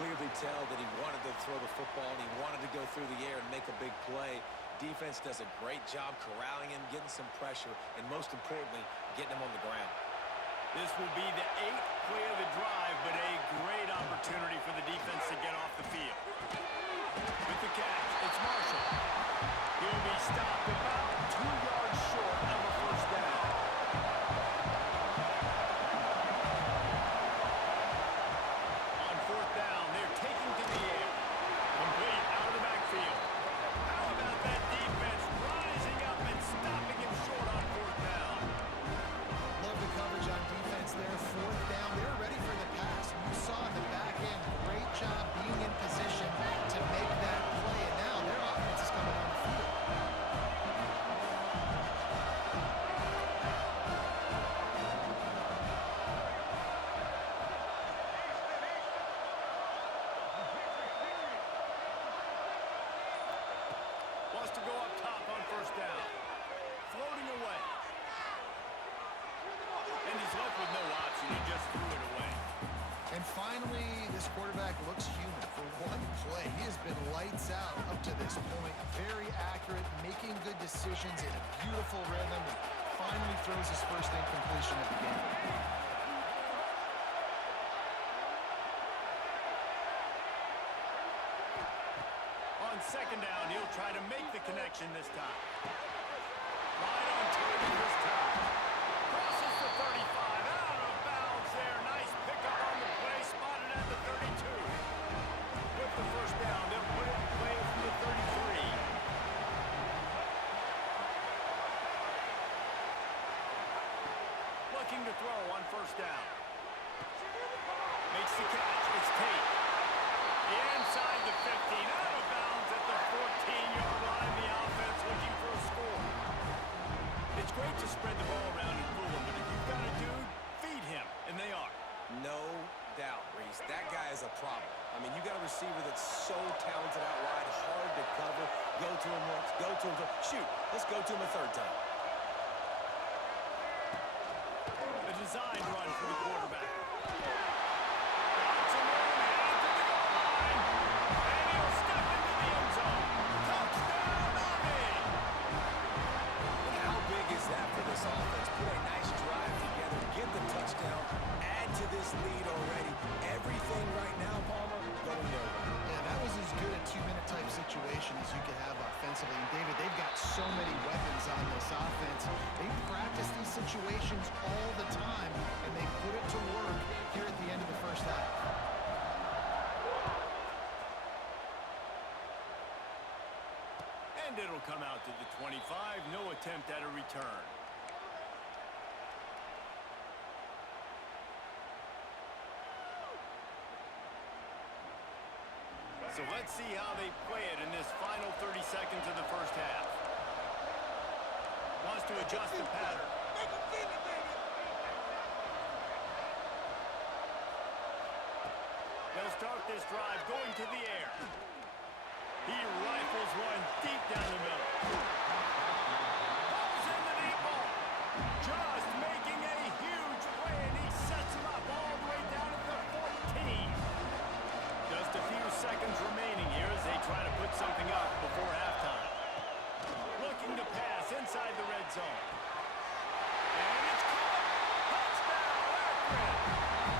clearly tell that he wanted to throw the football and he wanted to go through the air and make a big play. Defense does a great job corralling him, getting some pressure, and most importantly, getting him on the ground. This will be the 8th play of the drive, but a great opportunity for the defense to get off the field. With the catch, it's Marshall. He'll be stopped about 2 yards short of a first down. On 4th down, they're taking to the air. Complete out of the backfield. How about that defense rising up and stopping him short on 4th down? Love the coverage on defense there. 4th down, they're ready for the pass. You saw in the back end, great job being in position to make that play. And now their offense is coming on the field. Wants to go up top on 1st down. Floating away. And he's left with no option. He just threw it away. And finally, this quarterback looks human. For one play, he has been lights out up to this point. Very accurate, making good decisions in a beautiful rhythm, and finally throws his first incompletion of the game. On 2nd down, he'll try to make the connection this time. Right on target this time. Crosses the 35, out of bounds there. Nice pickup on the play, spotted at the 32. With the 1st down, they'll put it in play from the 33. Looking to throw on 1st down. Makes the catch, it's Tate. Inside the 15, out of bounds at the 14-yard line. The offense looking for a score. It's great to spread the ball around and fool him, but if you've got a dude, feed him, and they are. No doubt, Reese. That guy is a problem. I mean, you got a receiver that's so talented out wide, hard to cover. Go to him once, go to him twice. Shoot, let's go to him a 3rd time. A designed run for the quarterback. This offense put a nice drive together, get the touchdown, add to this lead already. Everything right now, Palmer, going nowhere. Yeah, that was as good a 2-minute type situation as you could have offensively. And David, they've got so many weapons on this offense. They practice these situations all the time, and they put it to work here at the end of the first half. And it'll come out to the 25. No attempt at a return. So let's see how they play it in this final 30 seconds of the first half. Wants to adjust the pattern. They'll start this drive going to the air. He rifles one deep down the middle. Balls in the deep ball. Just making a huge play, and he sets him up all the way down at the 14. Just a few seconds remaining here as they try to put something up before halftime. Looking to pass inside the red zone. And it's caught. Touchdown, Akron.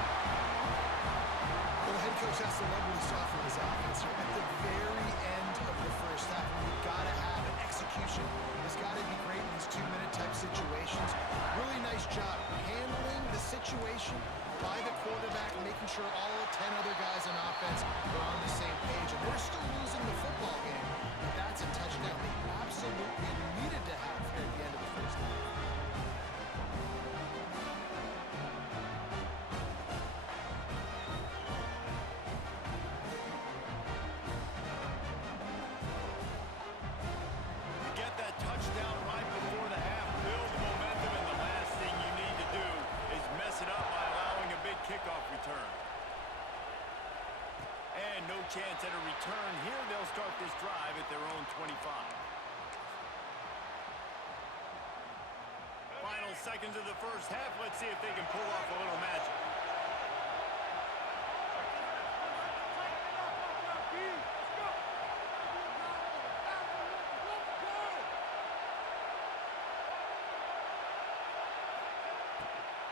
Well, the head coach has to love what he saw from his offense here at the very end of the first half. You've got to have an execution. It's got to be great in these 2-minute type situations. Really nice job handling the situation by the quarterback, making sure all 10 other guys on offense are on the same page. And they're still losing the football game, but that's a touchdown they absolutely needed to have here at the end of the first half. Touchdown right before the half. Build momentum, and the last thing you need to do is mess it up by allowing a big kickoff return. And no chance at a return here. They'll start this drive at their own 25. Final seconds of the first half. Let's see if they can pull off a little magic.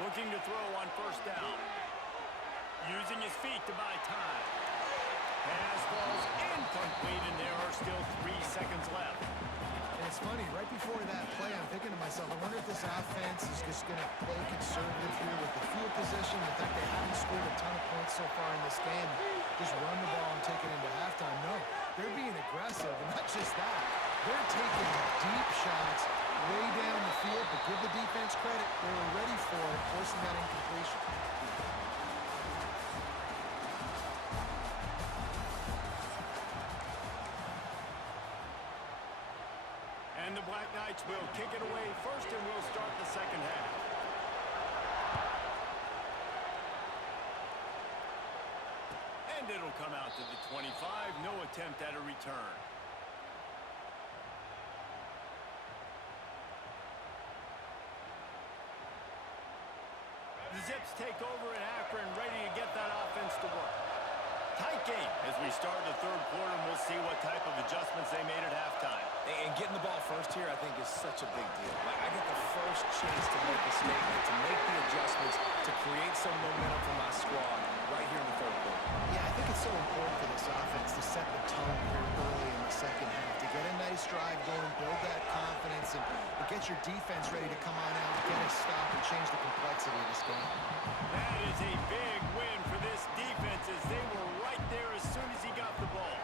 Looking to throw on first down. Using his feet to buy time. Pass falls incomplete, and there are still 3 seconds left. And it's funny, right before that play, I'm thinking to myself, I wonder if this offense is just going to play conservative here with the field position, the fact they haven't scored a ton of points so far in this game, just run the ball and take it into halftime. No, they're being aggressive, and not just that. They're taking deep shots way down the field, but give the defense credit. They were ready for it, forcing that incompletion. And the Black Knights will kick it away first, and we'll start the second half. And it'll come out to the 25. No attempt at a return. The Zips take over in Akron, ready to get that offense to work. Tight game as we start the third quarter, and we'll see what type of adjustments they made at halftime. And getting the ball first here, I think, is such a big deal. Like, I get the first chance to make a statement, to make the adjustments, to create some momentum for my squad right here in the third quarter. Yeah, I think it's so important for this offense to set the tone here early in the second half, to get a nice drive going, build that confidence, and get your defense ready to come on out, get a stop, and change the complexity of this game. That is a big win for this defense as they were right there as soon as he got the ball.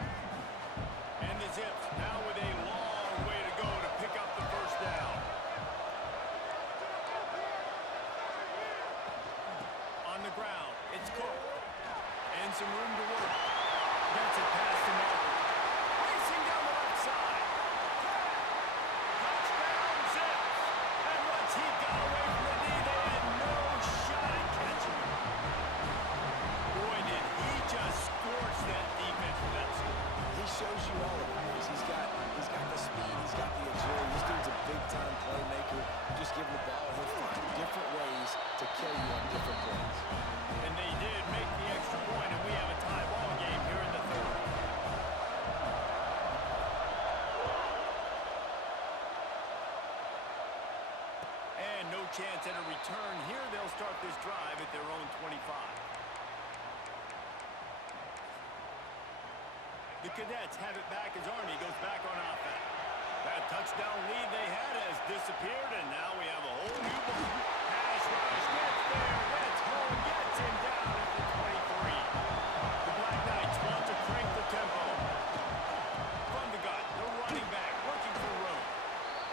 And the Zips now with a long way to go to pick up the first down. On the ground, it's Cook. And some room to work. Gets it past the marker. Racing down the left side. Touchdown, Zips. And once he got away from the knee, they had no shot at catching him. Boy, did he just scorch that defense with that score. He shows you all of it. He's got the speed, he's got the agility. This dude's a big-time playmaker. You just give him the ball, he'll find different ways to kill you on different plays. And they did make the extra point, and we have a tie ball game here in the third. And no chance at a return here. They'll start this drive at their own 25. The Cadets have it back as Army goes back on offense. That touchdown lead they had has disappeared, and now we have a whole new ball. Pass rush gets there, gets home, gets him down at the 23. The Black Knights want to crank the tempo. From the gut, the running back looking for room.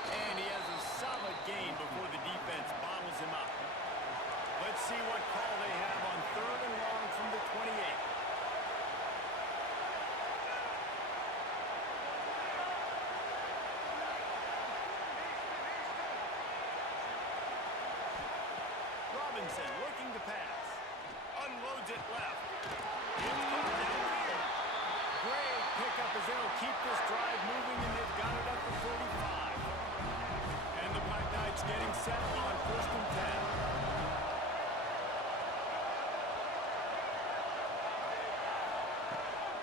And he has a solid gain before the defense bottles him up. Let's see what call they have on third and long from the 28. Robinson looking to pass. Unloads it left. It's coming downfield. Great pickup as they'll keep this drive moving, and they've got it up to 45. And the Black Knights getting set on first and 10.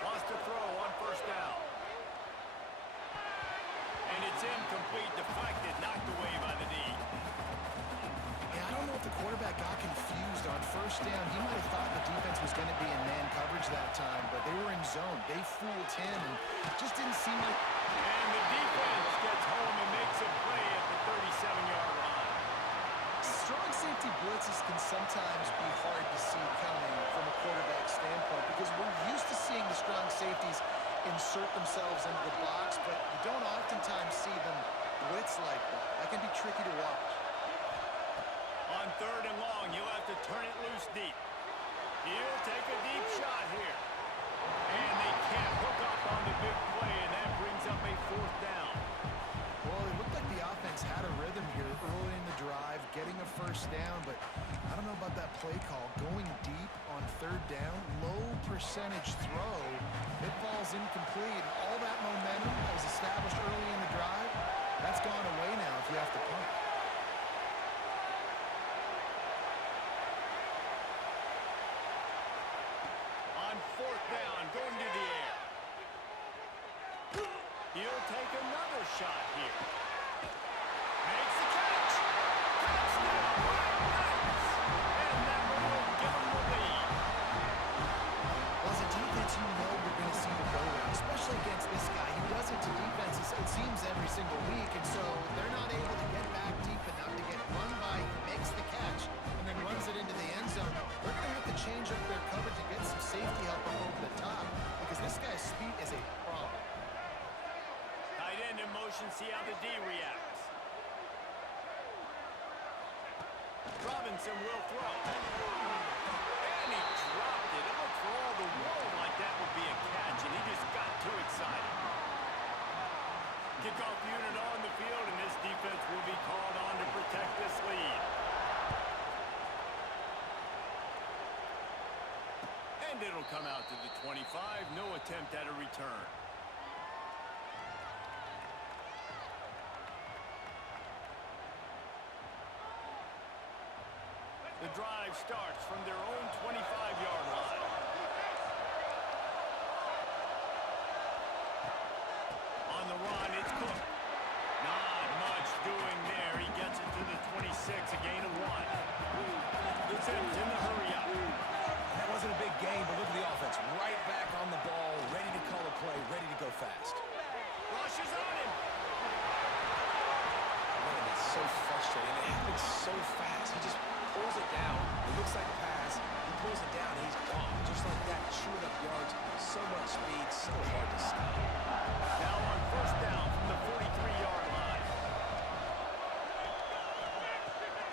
Wants to throw on first down. And it's incomplete, deflected, knocked away by the knee. Yeah, I don't know if the quarterback got confused on first down. He might have thought the defense was going to be in man coverage that time, but they were in zone. They fooled him, and just didn't seem like... And the defense gets home and makes a play at the 37-yard line. Strong safety blitzes can sometimes be hard to see coming from a quarterback standpoint because we're used to seeing the strong safeties insert themselves into the box, but you don't oftentimes see them blitz like that. That can be tricky to watch. On third and long, he'll have to turn it loose deep. He'll take a deep shot here. And they can't hook up on the big play, and that brings up a fourth down. Well, it looked like the offense had a rhythm here early in the drive, getting a first down, but I don't know about that play call. Going deep on third down, low percentage throw, it falls incomplete. And all that momentum that was established early in the drive, that's gone away now if you have to punt. On fourth down, going to the air. He'll take another shot here. Makes the catch. Touchdown, Black Knights. will throw. And he dropped it. It looked for all the world like that would be a catch, and he just got too excited. Kickoff unit on the field, and this defense will be called on to protect this lead. And it'll come out to the 25. No attempt at a return. The drive starts from their own 25-yard line. On the run, it's Cook. Not much doing there. He gets it to the 26, a gain of 1. It's in the hurry-up. That wasn't a big game, but look at the offense. Right back on the ball, ready to call a play, ready to go fast. Rushes on him. Man, it's so frustrating. It happens so fast. He just pulls it down. It looks like a pass. He pulls it down, and he's gone. Just like that, chewing up yards. So much speed, so hard to stop. Now on first down from the 43-yard line.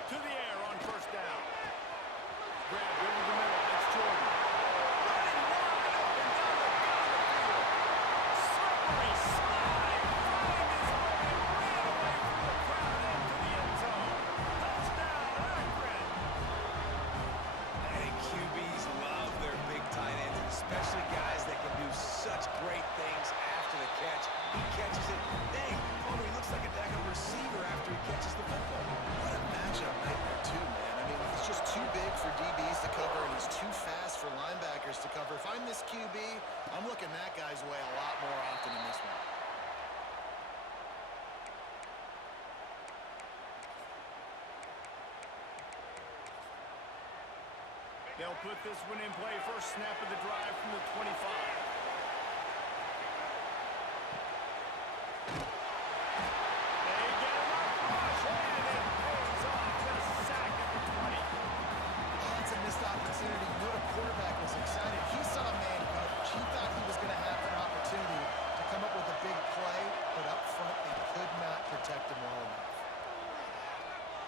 To the air on first down. Grabbed over the middle. It's Jordan. Running wide open down the field. Slippery slide. Find his way and ran away from the crowd into the end zone. Touchdown, Akron. Hey, QBs love their big tight ends, especially guys that can do such great things after the catch. He catches it. Dang, Palmer, he looks like a daggone receiver after he catches the football. What a matchup nightmare, too, man. I mean, he's just too big for DBs to cover, and he's too fast for linebackers to cover. If I'm this QB, I'm looking that guy's way a lot more often in this one. They'll put this one in play. First snap of the drive from the 25. They get him up, rush, and it pays off. The sack at the 20. Oh, that's a missed opportunity. You know, the quarterback was excited. He saw man coverage. He thought he was going to have an opportunity to come up with a big play, but up front, they could not protect him well enough.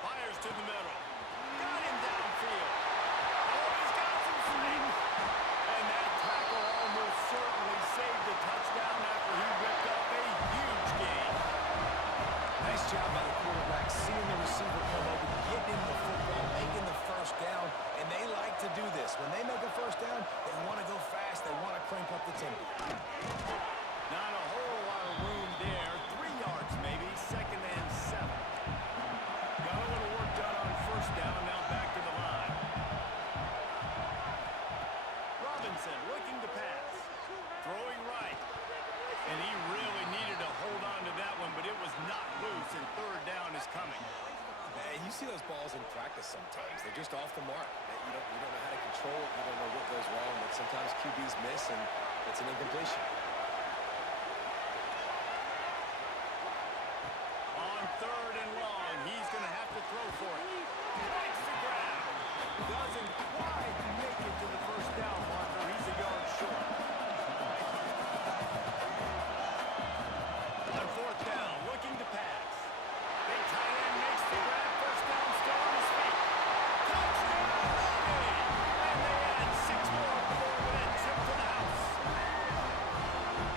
Fires to the middle. Got him downfield. Oh, he's got some speed. And that tackle almost certainly saved the touchdown after he ripped up a huge gain. Nice job by the quarterback, seeing the receiver come over, getting him the football, making the first down, and they like to do this. When they make a first down, they want to go fast, they want to crank up the tempo. Not a whole lot of room there. 3 yards maybe, second and 7. Got a little work done on first down, now back to the line. Robinson looking to pass. Throwing right. And he really needed to hold on to that one, but it was not loose, and third down is coming. And you see those balls in practice sometimes. They're just off the mark. You don't know how to control it. You don't know what goes wrong, but sometimes QBs miss, and it's an incompletion. On third and long, he's going to have to throw for it. Likes the grab. Doesn't quite make it to the first down marker. He's a yard short. On fourth down, looking to pass. Big tight end makes the grab. First down, still on his feet. Touchdown, Army! And they add 6 more before that trip to the house.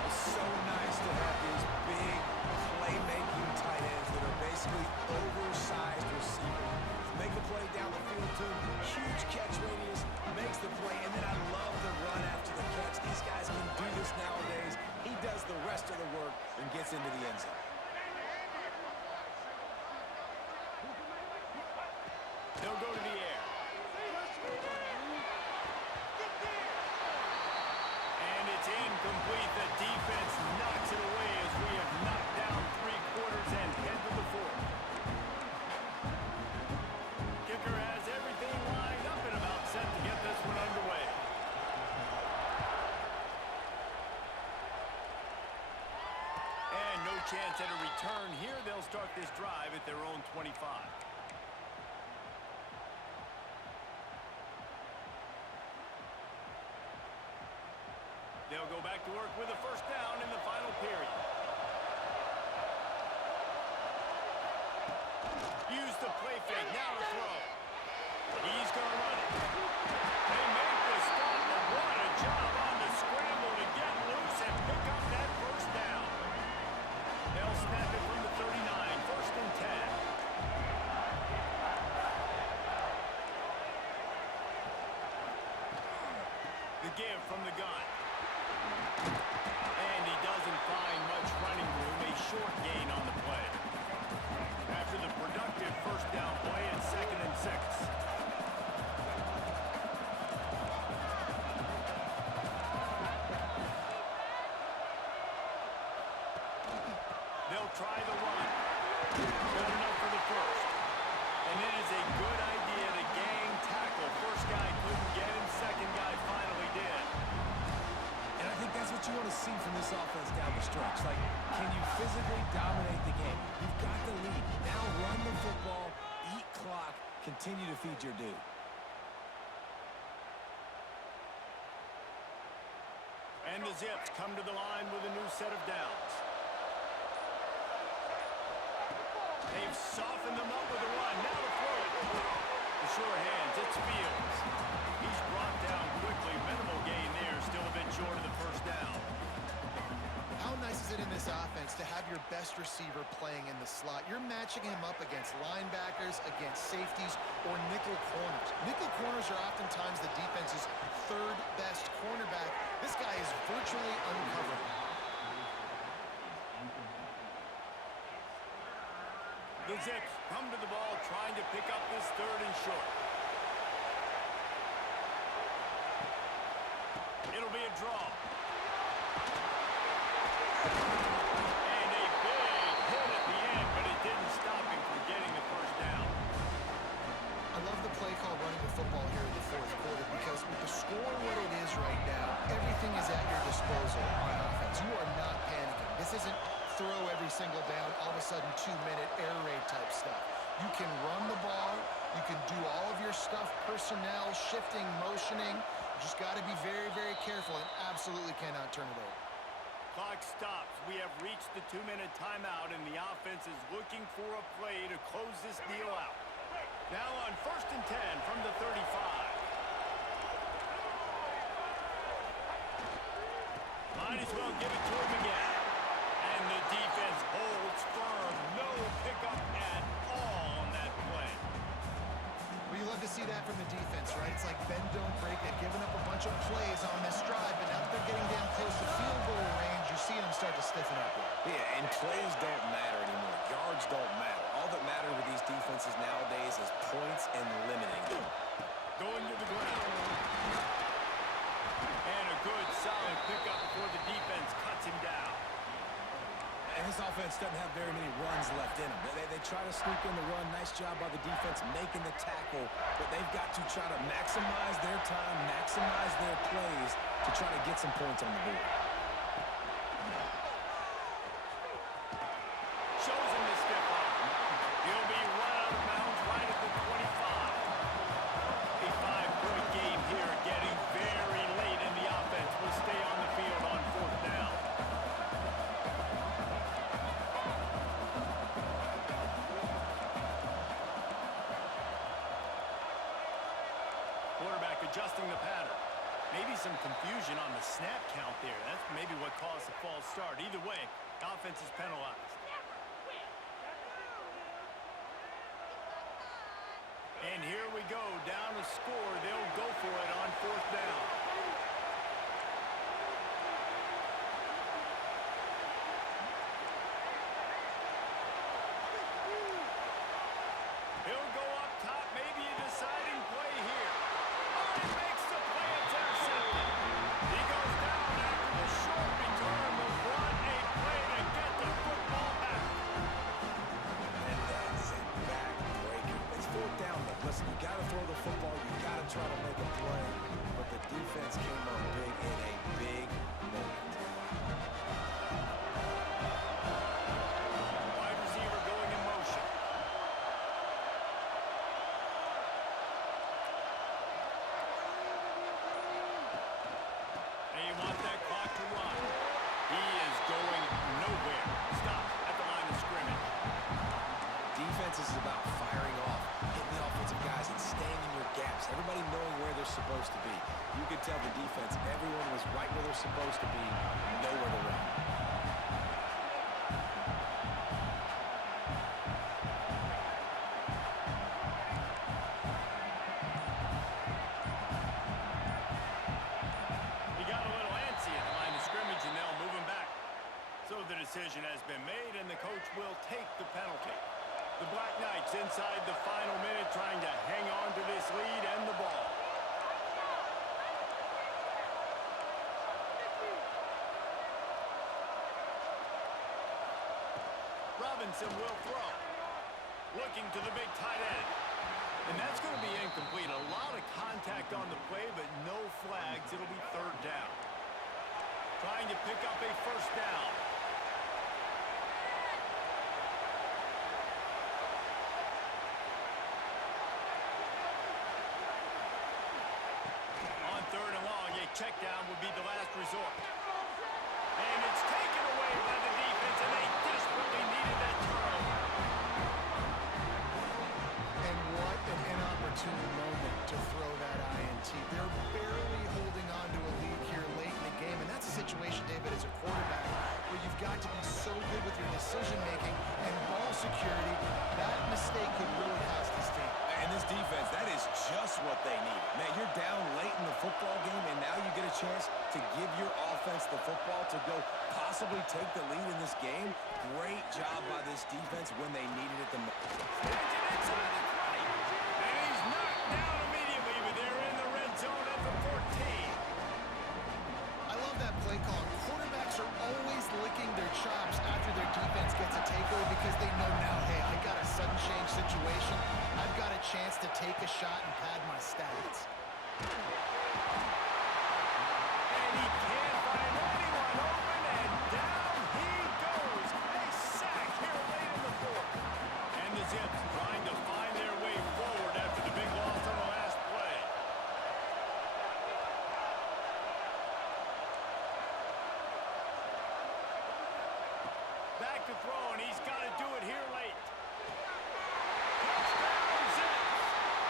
It's so nice to have these big playmaking tight ends that are basically oversized receivers. Make a play down the field to him, huge catch radius, makes the play, and then I love the run after the catch. These guys can do this nowadays. He does the rest of the work and gets into the end zone. They'll go to the air. And it's incomplete. The defense knocks it away as we have knocked down 3 quarters and head to the 4th. Kicker has everything lined up and about set to get this one underway. And no chance at a return here. They'll start this drive at their own 25. They'll go back to work with a first down in the final period. Use the play fake. Now to throw. He's going to run it. They make the stop, but what a job on the scramble to get loose and pick up that first down. They'll snap it from the 39, first and 10. The give from the gun. And he doesn't find much running room, a short gain on the play. After the productive first down play, it's 2nd and 6. They'll try the run. Good enough for the first. And it is a good idea to gang tackle. First guy couldn't get him, second guy finally did. And I think that's what you want to see from this offense down the stretch. Like, can you physically dominate the game? You've got the lead. Now run the football, eat clock, continue to feed your dude. And the Zips come to the line with a new set of downs. They've softened them up with a run. Now to throw it. The sure hands, it's Fields. He's brought down quickly. Minimal gain there. Still a bit short of the first down. How nice is it in this offense to have your best receiver playing in the slot? You're matching him up against linebackers, against safeties, or nickel corners. Nickel corners are oftentimes the defense's third best cornerback. This guy is virtually uncoverable. The Zips come to the ball trying to pick up this 3rd and short. It'll be a draw. And a big hit at the end, but it didn't stop him from getting the first down. I love the play call running the football here in the 4th quarter because with the score what it is right now, everything is at your disposal on offense. You are not panicking. This isn't throw every single down, all of a sudden 2-minute air raid type stuff. You can run the ball. You can do all of your stuff, personnel, shifting, motioning. You just got to be very, very careful and absolutely cannot turn it over. Clock stops. We have reached the 2-minute timeout, and the offense is looking for a play to close this deal out. Now on 1st and 10 from the 35. Might as well give it to him again. And the defense holds firm. No pickup at all on that play. Well, you love to see that from the defense, right? It's like bend, don't break. They've given up a bunch of plays on this drive, but now that they're getting down close to field goal range, you're seeing them start to stiffen up there. Yeah, and plays don't matter anymore. Yards don't matter. All that matters with these defenses nowadays is points and limiting them. Going to the ground. And a good, solid pickup before the defense cuts him down. And this offense doesn't have very many runs left in them. They try to sneak in the run. Nice job by the defense making the tackle. But they've got to try to maximize their time, maximize their plays to try to get some points on the board. Shows him the stiff arm. He'll be run out of bounds right at the 25. A 5-point game here, getting very late in the offense. Will stay on the field on 4th down. Quarterback adjusting the pattern. Maybe some confusion on the snap count there. That's maybe what caused the false start. Either way, offense is penalized. And here we go, down a score. They'll go for it on 4th down. He'll go up top, maybe a deciding play here. Oh, he makes the play, it's intercepted. He goes down after the short return, but what a play to get the football back. And that is a back-breaker. It's 4th down, but listen, you got to throw the football. You got to try to make a play. to be. You could tell the defense, everyone was right where they're supposed to be, nowhere to run. He got a little antsy at the line of scrimmage, and they'll move him back. So the decision has been made, and the coach will take the penalty. The Black Knights inside the final minute trying to hang on to this lead and the ball. Robinson will throw. Looking to the big tight end. And that's going to be incomplete. A lot of contact on the play, but no flags. It'll be third down. Trying to pick up a first down. On third and long, a check down would be the last resort. And it's taken away by the defense, and they desperately needed that turnover. And what an inopportune moment to throw that INT. They're barely holding on to a lead here late in the game, and that's a situation, David, as a quarterback, where you've got to be so good with your decision-making and ball security. That mistake could really cost his team. And this defense, that is just what they need. Man, you're down late in the football game, and now you get a chance to give your offense the football to go possibly take the lead in this game. Great job by this defense when they needed it the most. Inside the 20. And he's knocked down immediately, but they're in the red zone at the 14. I love that play call. Quarterbacks are always licking their chops after their defense gets a takeaway because they know now, hey, I got a sudden change situation. I've got a chance to take a shot and pad my stats. And he can't find anyone open, and down he goes. A sack here late in the fourth. And the Zips trying to find their way forward after the big loss on the last play. Back to throw, and he's got to do it here late. Touchdown, Zips!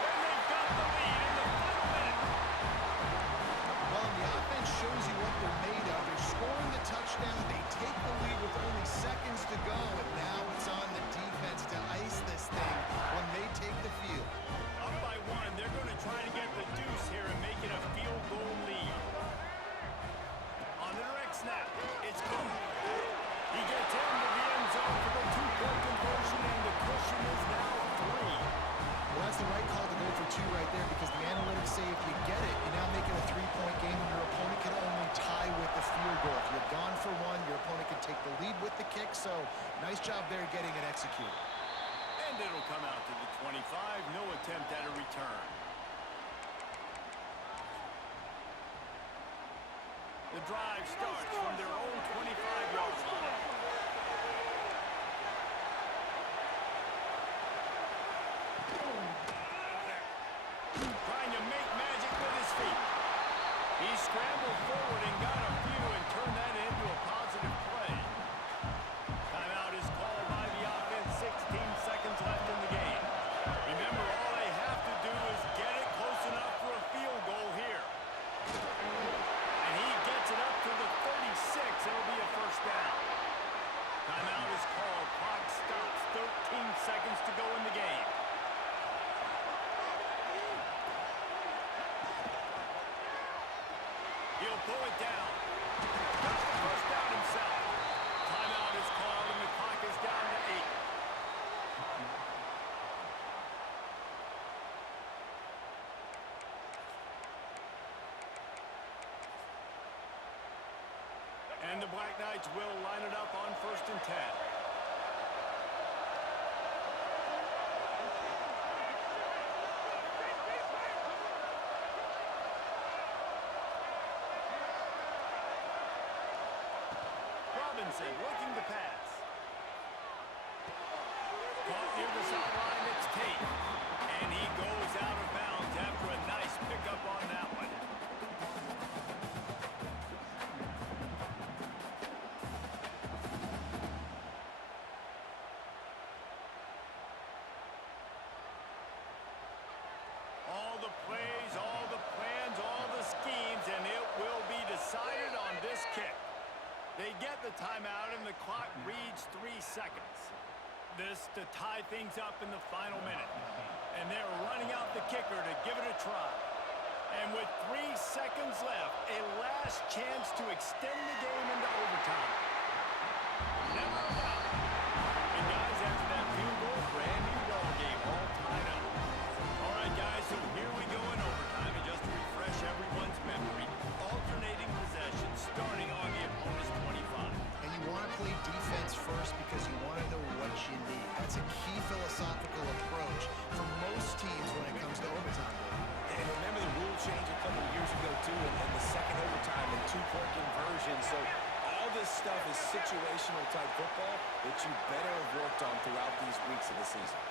And they've got the lead in the final minute. Well, the offense shows you what they're made of. They're scoring the touchdown. They take the lead with only seconds to go, and now it's on the defense to ice this thing when they take the field. Up by one, they're going to try to get the deuce here and make it a field goal lead. On the direct snap, it's Cook. He gets into the end zone for the two-point conversion, and the cushion is now 3. Well, that's the right call to go for 2 right there because the analytics say if you get it, you now make it a 3-point game and your opponent can only tie with the field goal. If you're gone for 1, your opponent can take the lead with the kick, so nice job there getting it executed. And it'll come out to the 25, no attempt at a return. The drive starts from their own 25-yard line. Trying to make magic with his feet. He scrambled forward and got a few and turned that into a positive play. Timeout is called by the offense. 16 seconds left in the game. Remember, all they have to do is get it close enough for a field goal here. And he gets it up to the 36. It'll be a first down. Timeout is called. Clock stops. 13 seconds to go in the game. He'll pull it down. Got the first down himself. Timeout is called, and the clock is down to 8. And the Black Knights will line it up on 1st and 10. Robinson looking to pass. Caught near the sideline, it's Tate. And he goes out of bounds after a nice pickup on that one. All the plays, all the plans, all to tie things up in the final minute. And they're running out the kicker to give it a try. And with 3 seconds left, a last chance to extend the game into overtime. Never a doubt. And guys, after that field goal, brand new ball game, all tied up. All right, guys, so here we go in overtime. And just to refresh everyone's memory, alternating possession starting on the opponent's 25. And you want to play defense first because you want to know what you need. That's a key philosophical approach for most teams when it comes to overtime. And remember the rule change a couple of years ago, too, and the second overtime and 2-point conversion. So all this stuff is situational type football that you better have worked on throughout these weeks of the season.